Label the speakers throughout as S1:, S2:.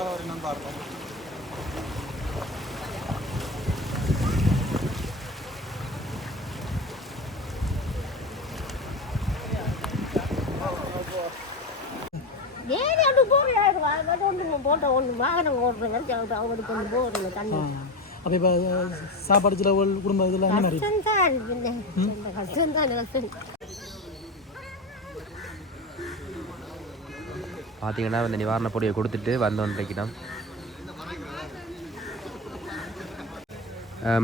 S1: பண்ணுறதுக்காக அவர் என்னன்னு பாருங்க
S2: வேறு போட்ட ஒன்று வாகனம் ஓடுறவங்க அவங்களுக்கு கொண்டு போகிறீங்க தண்ணி.
S3: அப்போ இப்போ சாப்பாடு செலவுகள் குடும்ப இதெல்லாம்
S2: இந்த கஷ்டம்தான் கஷ்டம்.
S4: பார்த்தீங்கன்னா இந்த நிவாரணப் பொடியை கொடுத்துட்டு வந்தோன்றைக்கிட்டோம்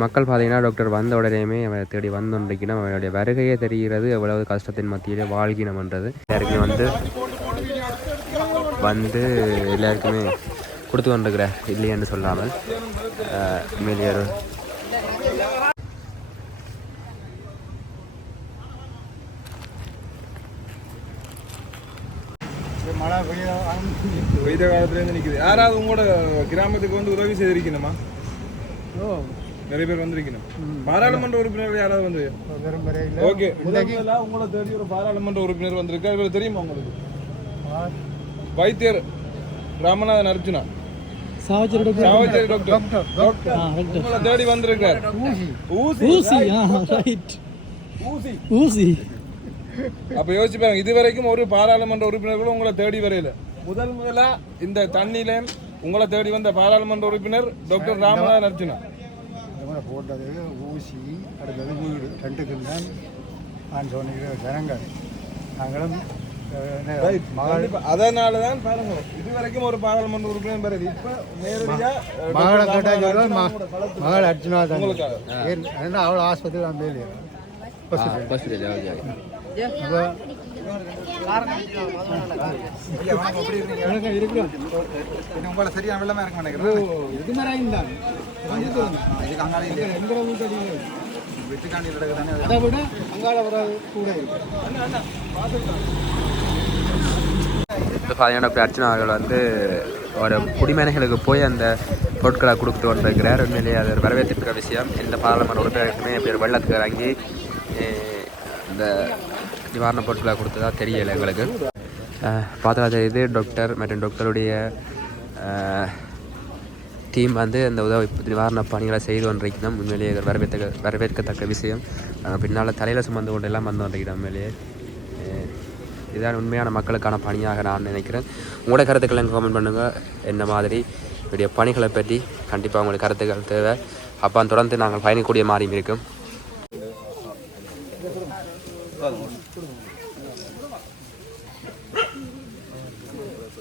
S4: மக்கள் பார்த்தீங்கன்னா டாக்டர் வந்த உடனேயுமே அவரை தேடி வந்தோன்றைக்கினா அவருடைய வருகையே தெரிகிறது எவ்வளவு கஷ்டத்தின் மத்தியிலே வாழ்கினம்ன்றது. எல்லாருக்குமே வந்து வந்து எல்லாருக்குமே கொடுத்து கொண்டிருக்கிற இல்லையென்று சொல்லாமல் மேலே உண்மையிலேயே ஒரு
S1: மழை பெய்ய
S5: வெய்த காலத்துலேருந்து நிற்குது யாராவது உங்களோட கிராமத்துக்கு வந்து உதவி செய்திருக்கணுமா? நிறைய பேர் வந்திருக்கணும். பாராளுமன்ற உறுப்பினர் யாராவது வந்து? ஓகே. முதல் முதலா உங்களை தேடி ஒரு பாராளுமன்ற உறுப்பினர் வந்திருக்கார் இவர் தெரியுமா உங்களுக்கு? வைத்தியர் Ramanathan Arjuna.
S3: Chavachcheri doctor.
S5: Doctor. Doctor உங்களை தேடி வந்திருக்கார். ஊசி.
S3: ஊசி. ரைட்
S5: ஊசி.
S3: ஊசி.
S5: அப்ப யோசிச்சு பாருங்க இதுவரைக்கும் ஒரு பாராளுமன்ற உறுப்பினர் கூட உங்களை தேடி வரையில. முதல் முதலா இந்த தண்ணியில உங்களை தேடி வந்த பாராளுமன்ற உறுப்பினர் டாக்டர் ராமநாதன் அர்ஜுனா.
S1: போட்டது ஊசி அடுத்தது வீடு ரெண்டுக்கும் தான். நான் சொன்னிக்கிற ஜனங்கள். நாங்களும்
S5: கண்டிப்பா. அதனாலதான் பாருங்க இதுவரைக்கும் ஒரு பாராளுமன்ற உறுப்பினர் பிறகு இப்ப நேரடியா
S1: மகளை
S5: களத்துக்கு
S1: மகள் அர்ச்சனா தான். ஏன்னா அவள் ஆஸ்பத்திரி மேலே அப்போ உங்களை சரியா வெள்ளமா இருக்க நினைக்கிறேன் இது மாதிரி அதை விட கூட
S4: இப்போ பார்த்தீங்கன்னா அர்ச்சனா அவர்கள் வந்து ஒரு குடிமனைகளுக்கு போய் அந்த பொருட்களை கொடுத்து கொண்டிருக்கிறார் உண்மையிலேயே அது ஒரு விஷயம். இந்த பாராளுமன்ற உறுப்பினருக்குமே இப்படி ஒரு வெள்ளத்துக்கு இறங்கி இந்த நிவாரணப் பொருட்களை கொடுத்ததா தெரியலை எங்களுக்கு. அஹ், பார்த்தா தெரியுது டாக்டர் மற்றும் டாக்டருடைய டீம் வந்து இந்த உதவி நிவாரண பணிகளை செய்து கொண்டிருக்கிறோம். உண்மையிலேயே வரவேற்க வரவேற்கத்தக்க விஷயம். பின்னால் தலையில் சுமந்து கொண்டு எல்லாம் வந்து கொண்டிருக்கிறோம் உண்மையிலேயே. இதுதான் உண்மையான மக்களுக்கான பணியாக நான் நினைக்கிறேன். உங்களோட கருத்துக்களை எனக்கு கமெண்ட் பண்ணுங்கள் என்ன மாதிரி இப்படிய பணிகளை பற்றி கண்டிப்பாக உங்களுக்கு கருத்துக்கள் தேவை. அப்போ தொடர்ந்து நாங்கள் பயணிக்கக்கூடிய மாதிரி இருக்கும்.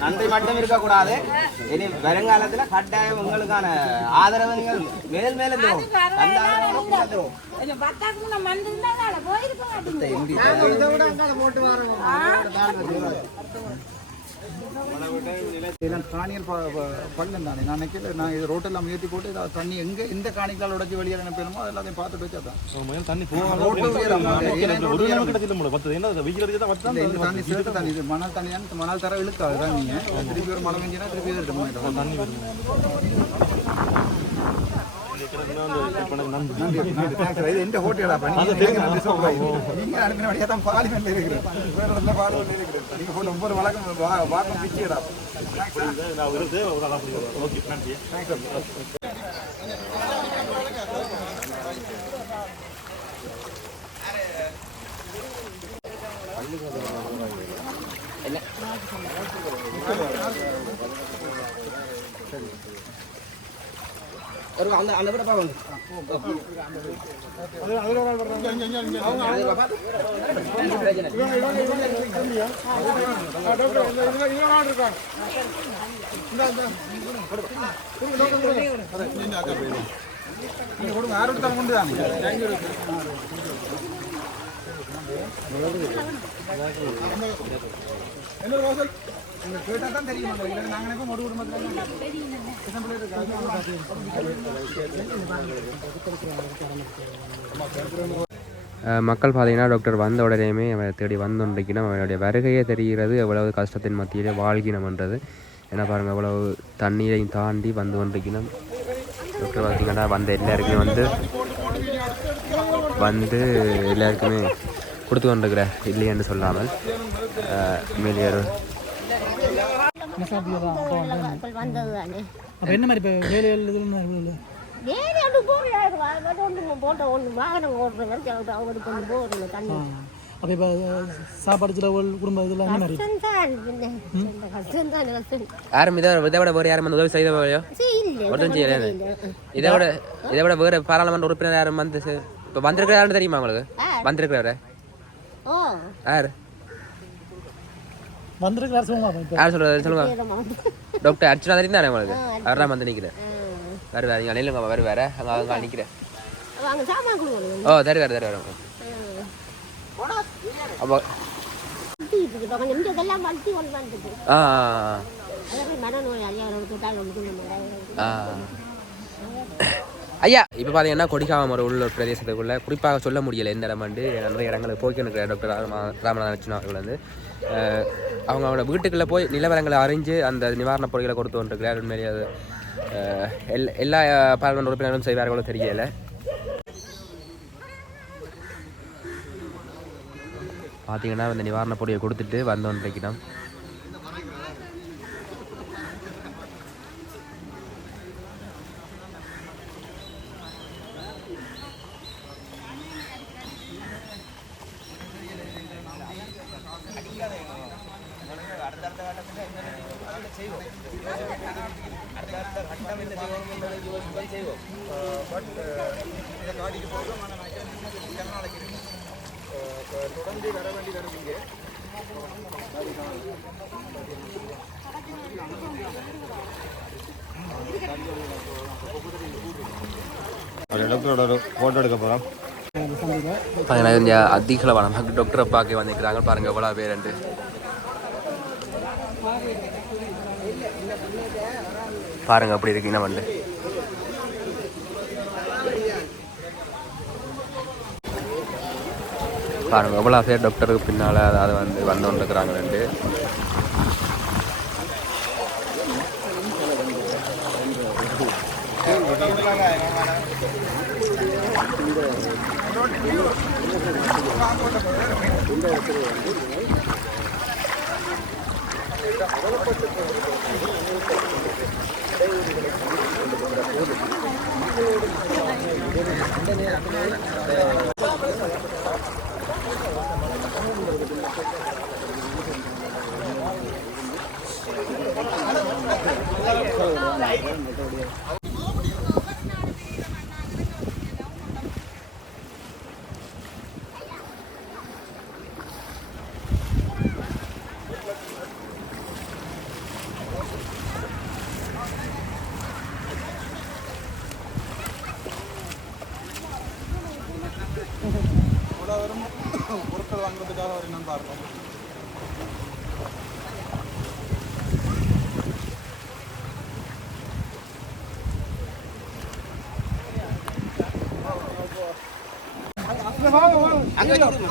S6: நன்றி மட்டும் இருக்கக்கூடாது. இனி வருங்காலத்துல கட்டாயம் உங்களுக்கான ஆதரவு நீங்கள் மேல் மேலும் தரும்
S1: இதெல்லாம் காணியல் பள்ளம் தானே. நான் நினைக்கல நான் இது ரோட்டெல்லாம் ஏற்றி போட்டு இதை தண்ணி எங்கே எந்த காணிக்கலால் உடச்சி வெளியே அனுப்பணுமோ அது எல்லாத்தையும் பார்த்துட்டு வச்சா தான்.
S7: தண்ணி
S1: தண்ணி சேர்த்து தண்ணி. இது. மணல் தண்ணியான்னு மணல் தர இழுக்காது. தண்ணிங்க திருப்பி ஒரு மழை பெஞ்சினா திருப்பி எடுத்து
S7: தண்ணி வருது
S1: நன்றி நன்றி தேங்க்ஸ் இது எந்த ஹோட்டலா பண்ணி நன்றி சொல்றேன் நீங்க அனுப்பின வழியா தான் பார்லிமெண்ட்ல இருக்கிறேன் வேற இடத்துல பார்லிமெண்ட்ல இருக்கிறேன் நீங்க போன ஒவ்வொரு ആരോടുത്ത കൊണ്ട് താങ്കൾ
S4: എന്നോട് மக்கள் பார்த்தீங்கன்னா டாக்டர் வந்த உடனேயுமே அவரை தேடி வந்தோன்றைக்கணும் அவனுடைய வருகையே தெரிகிறது எவ்வளவு கஷ்டத்தின் மத்தியிலே வாழ்கினம்ன்றது ஏன்னா பாருங்கள் எவ்வளவு தண்ணீரையும் தாண்டி வந்து கொண்டிருக்கணும் டாக்டர் பார்த்தீங்கன்னா வந்த எல்லாருக்குமே வந்து வந்து எல்லாருக்குமே கொடுத்து கொண்டிருக்கிற இல்லையென்று சொல்லாமல் மேலே உண்மையிலேயே ஒரு
S3: என்ன சாப்பிட்டீங்களா அப்போ என்ன மாதிரி இப்போ வேலைகள் இல்லை
S2: வேறு ஒன்று போகிறாரு ஒன்று போட்ட ஒன்று வாகனம் ஓடுறவங்க அவங்களுக்கு ஒன்று தண்ணி.
S3: அப்போ இப்போ சாப்பாடு செலவுகள் குடும்ப இதெல்லாம் என்ன மாதிரி?
S4: யாரும் இதை இதை விட வேறு யாரும் உதவி செய்தவையோ ஒன்றும் செய்யலை இதை விட இதை விட வேறு பாராளுமன்ற உறுப்பினர் யாரும் வந்து இப்போ வந்திருக்கிற யாருன்னு தெரியுமா உங்களுக்கு? வந்திருக்கிறவரு.
S2: ஓ.
S4: யார்?
S3: வந்திருக்கிற சொல்லுங்க இப்போ
S4: யார் சொல்றது? சொல்லுங்க. டாக்டர் அர்ச்சனா தெரியும் தானே உங்களுக்கு? அவர் தான் வந்து நிற்கிறேன் வருவார் இங்கே நில்லுங்க வருவார். அங்கே நிற்கிறேன் ஓ தருவார் தருவார் அப்போ ஆ ஐயா இப்போ பார்த்தீங்கன்னா கொடிக்காமம் ஒரு உள்ளூர் பிரதேசத்துக்குள்ள குறிப்பாக சொல்ல முடியலை எந்த இடம் வந்து நிறைய இடங்களுக்கு போய்க்கிட்டு டாக்டர் ராம ராமநாதன் அவர்கள் வந்து. அவங்களோட வீட்டுக்குள்ளே போய் நிலவரங்களை அறிஞ்சு அந்த நிவாரணப் பொருட்களை கொடுத்து கொண்டிருக்கிறார். உண்மையிலேயே அது எல் எல்லா பாராளுமன்ற உறுப்பினர்களும் செய்வார்களோ தெரியல. பார்த்தீங்கன்னா அந்த நிவாரணப் பொடியை கொடுத்துட்டு வந்தோன்றைக்கிட்டோம்
S7: டாக்டரோட ஒரு ஃபோட்டோ எடுக்க போகிறோம்
S4: பாருங்க அதிகளவான டாக்டரை பார்க்க வந்திருக்கிறாங்க. பாருங்கள் எவ்வளோ பேருண்டு பாருங்க அப்படி இருக்கு. என்ன வந்து. பாருங்க எவ்வளோ பேர் டாக்டருக்கு பின்னால் அதாவது வந்து வந்து கொண்டுருக்குறாங்க ரெண்டு
S6: பொருட்கள் இடையூறுகளை சந்தித்துக் கொண்டு வந்த
S1: போது மக்களோடு அந்த
S6: நேரத்தில் யாருக்கு இங்க வாங்க வாங்க அது வண்டி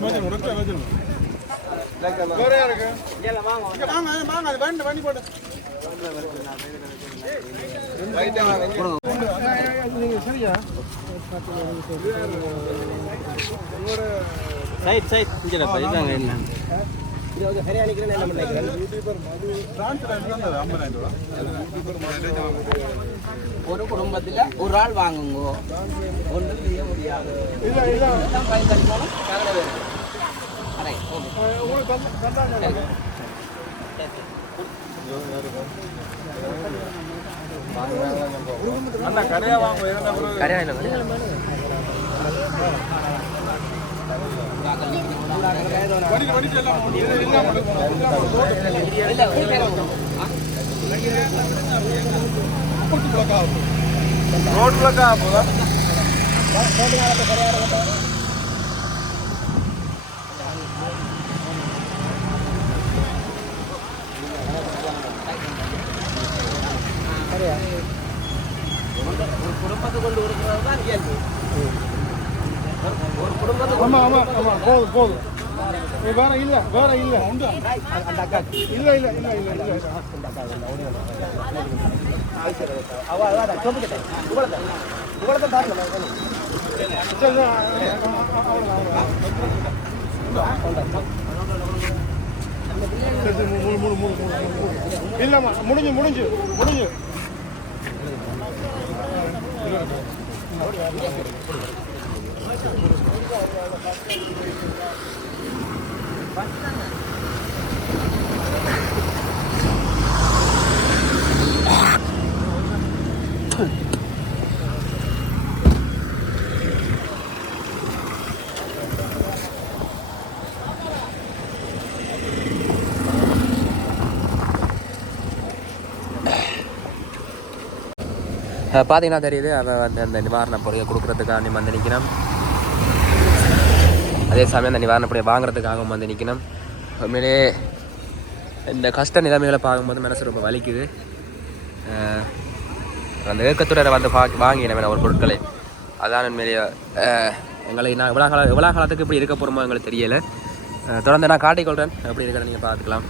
S6: வண்டி போட்டு சரியா
S1: சைட் சைட் இங்கே இதாங்க என்ன? ஒரு குடும்பத்தில் ஒரு ஆள் வாங்குங்க. ஒன்று செய்ய முடியாது. எல்லாம் பயன்படுத்தணும் தகவல் வேறு அரை ஓகே
S5: அண்ணா கடையா வாங்க இருந்தா பிறகு
S4: கரையா இல்லை
S6: வண்டி
S5: இல்லையா?
S6: ஆமா ஆமா ஆமா போதும் போதும். வேற இல்ல வேற இல்ல. இல்ல இல்ல இல்ல இல்ல இல்ல. இல்லம்மா முடிஞ்சு முடிஞ்சு முடிஞ்சு. Thank you.
S4: பார்த்தீங்கன்னா தெரியுது அவன் வந்து அந்த நிவாரணப் பொருளை கொடுக்குறதுக்காக வந்து நிற்கணும் அதே சமயம் அந்த நிவாரணப் பொருளை வாங்குறதுக்காகவும் வந்து நிற்கணும் உண்மையிலேயே இந்த கஷ்ட நிலைமைகளை பார்க்கும்போது மனசு ரொம்ப வலிக்குது. அந்த ஏக்கத்துடன் வந்து பா வாங்கினேன் ஒரு பொருட்களை. அதான் உண்மையிலேயே எங்களை நான் இவ்வளோ காலம் இவ்வளோ காலத்துக்கு இப்படி இருக்க போகிறோமோ எங்களுக்கு தெரியலை. தொடர்ந்து நான் காட்டிக்கொள்கிறேன் எப்படி இருக்கிறத நீங்கள் பார்த்துக்கலாம்.